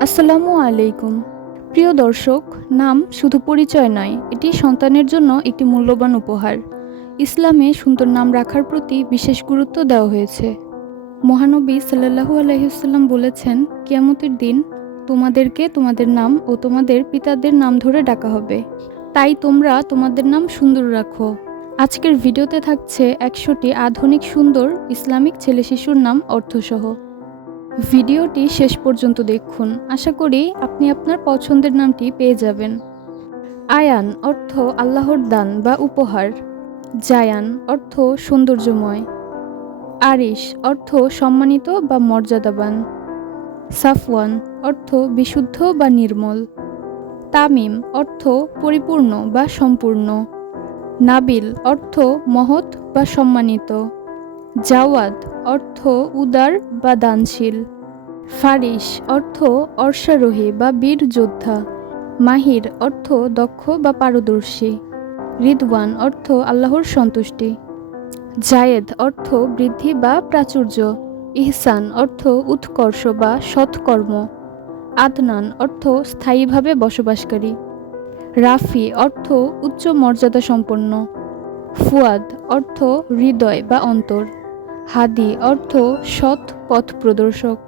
আসসালামু আলাইকুম। প্রিয় দর্শক, নাম শুধু পরিচয় নয়, এটি সন্তানের জন্য একটি মূল্যবান উপহার। ইসলামে সুন্দর নাম রাখার প্রতি বিশেষ গুরুত্ব দেওয়া হয়েছে। মহানবী সাল্লাল্লাহু আলাইহি ওয়াসাল্লাম বলেছেন, কিয়ামতের দিন তোমাদেরকে তোমাদের নাম ও তোমাদের পিতাদের নাম ধরে ডাকা হবে। তাই তোমরা তোমাদের নাম সুন্দর রাখো। আজকের ভিডিওতে থাকছে 100টি আধুনিক সুন্দর ইসলামিক ছেলে শিশুর নাম অর্থসহ। ভিডিওটি শেষ পর্যন্ত দেখুন। আশা করি আপনি আপনার পছন্দের নামটি পেয়ে যাবেন। আয়ান অর্থ আল্লাহর দান বা উপহার। জায়ান অর্থ সৌন্দর্যময়। আরিশ অর্থ সম্মানিত বা মর্যাদাবান। সাফওয়ান অর্থ বিশুদ্ধ বা নির্মল। তামিম অর্থ পরিপূর্ণ বা সম্পূর্ণ। নাবিল অর্থ মহৎ বা সম্মানিত। জাওয়াদ অর্থ উদার বা দানশীল। ফারিস অর্থ অশ্বারোহী বা বীর যোদ্ধা। মাহির অর্থ দক্ষ বা পারদর্শী। রিদওয়ান অর্থ আল্লাহর সন্তুষ্টি। জায়েদ অর্থ বৃদ্ধি বা প্রাচুর্য। ইহসান অর্থ উৎকর্ষ বা সৎকর্ম। আদনান অর্থ স্থায়ীভাবে বসবাসকারী। রাফি অর্থ উচ্চ মর্যাদা সম্পন্ন। ফুয়াদ অর্থ হৃদয় বা অন্তর। হাদি অর্থ সৎ পথ প্রদর্শক।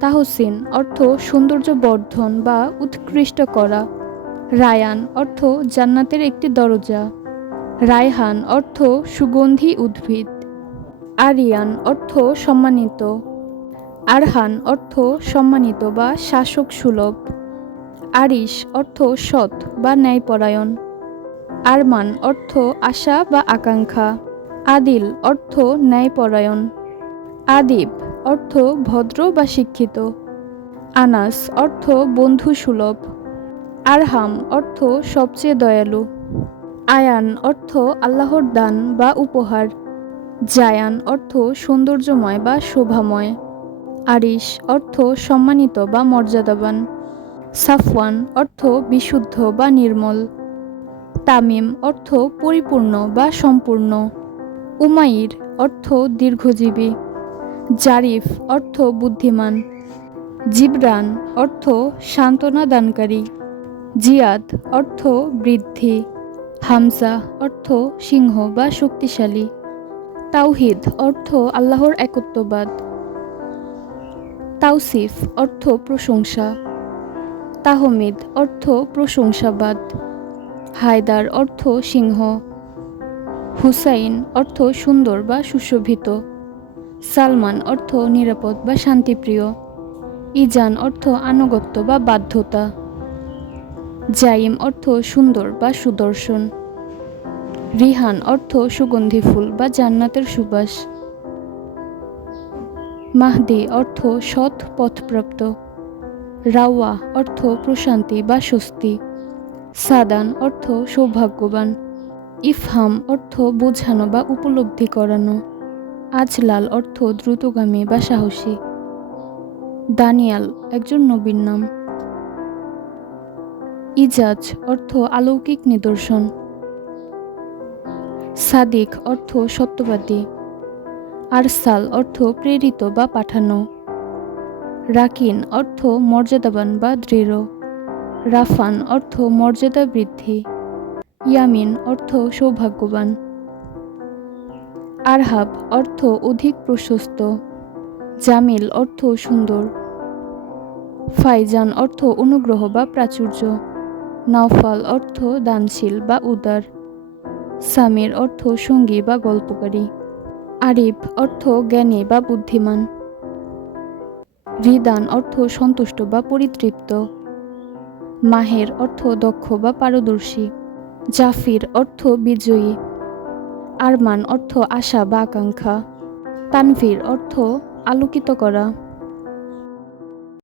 তাহসিন অর্থ সৌন্দর্য বর্ধন বা উৎকৃষ্ট করা। রায়ান অর্থ জান্নাতের একটি দরজা। রায়হান অর্থ সুগন্ধি উদ্ভিদ। আরিয়ান অর্থ সম্মানিত। আরহান অর্থ সম্মানিত বা শাসক সুলভ। আরিশ অর্থ সৎ বা ন্যায়পরায়ণ। আরমান অর্থ আশা বা আকাঙ্ক্ষা। আদিল অর্থ ন্যায়পরায়ণ। আদিব অর্থ ভদ্র বা শিক্ষিত। আনাস অর্থ বন্ধু সুলভ। আরহাম অর্থ সবচেয়ে দয়ালু। আয়ান অর্থ আল্লাহর দান বা উপহার। জায়ান অর্থ সৌন্দর্যময় বা শোভাময়। আরিশ অর্থ সম্মানিত বা মর্যাদাবান। সাফওয়ান অর্থ বিশুদ্ধ বা নির্মল। তামিম অর্থ পরিপূর্ণ বা সম্পূর্ণ। উমাইর অর্থ দীর্ঘজীবী। জারিফ অর্থ বুদ্ধিমান। জিবরান অর্থ সান্ত্বনা দানকারী। জিয়াদ অর্থ বৃদ্ধি। হামজা অর্থ সিংহ বা শক্তিশালী। তাওহিদ অর্থ আল্লাহর একত্ববাদ। তাওসিফ অর্থ প্রশংসা। তাহমিদ অর্থ প্রশংসাবাদ। হায়দার অর্থ সিংহ। হুসাইন অর্থ সুন্দর বা সুশোভিত। সালমান অর্থ নিরাপদ বা শান্তিপ্রিয়। ইজান অর্থ আনুগত্য বা বাধ্যতা। জাইম অর্থ সুন্দর বা সুদর্শন। রিহান অর্থ সুগন্ধি ফুল বা জান্নাতের সুবাস। মাহদি অর্থ সৎ পথপ্রাপ্ত। রাওয়া অর্থ প্রশান্তি বা স্বস্তি। সাদান অর্থ সৌভাগ্যবান। ইফহাম অর্থ বোঝানো বা উপলব্ধি করানো। আজলাল অর্থ দ্রুতগামী বা সাহসী। দানিয়াল একজন নবীর নাম। ইজাজ অর্থ অলৌকিক নিদর্শন। সাদিক অর্থ সত্যবাদী। আরসাল অর্থ প্রেরিত বা পাঠানো। রাকিন অর্থ মর্যাদাবান বা দৃঢ়। রাফান অর্থ মর্যাদা বৃদ্ধি। ইয়ামিন অর্থ সৌভাগ্যবান। আরহাব অর্থ অধিক প্রশস্ত। জামিল অর্থ সুন্দর। ফাইজান অর্থ অনুগ্রহ বা প্রাচুর্য। নওফাল অর্থ দানশীল বা উদার। সামির অর্থ সঙ্গী বা গল্পকারী। আরিফ অর্থ জ্ঞানী বা বুদ্ধিমান। রিদান অর্থ সন্তুষ্ট বা পরিতৃপ্ত। মাহের অর্থ দক্ষ বা পারদর্শী। জাফির অর্থ বিজয়ী। আরমান অর্থ আশা বা আকাঙ্ক্ষা। তানভীর অর্থ আলোকিত করা।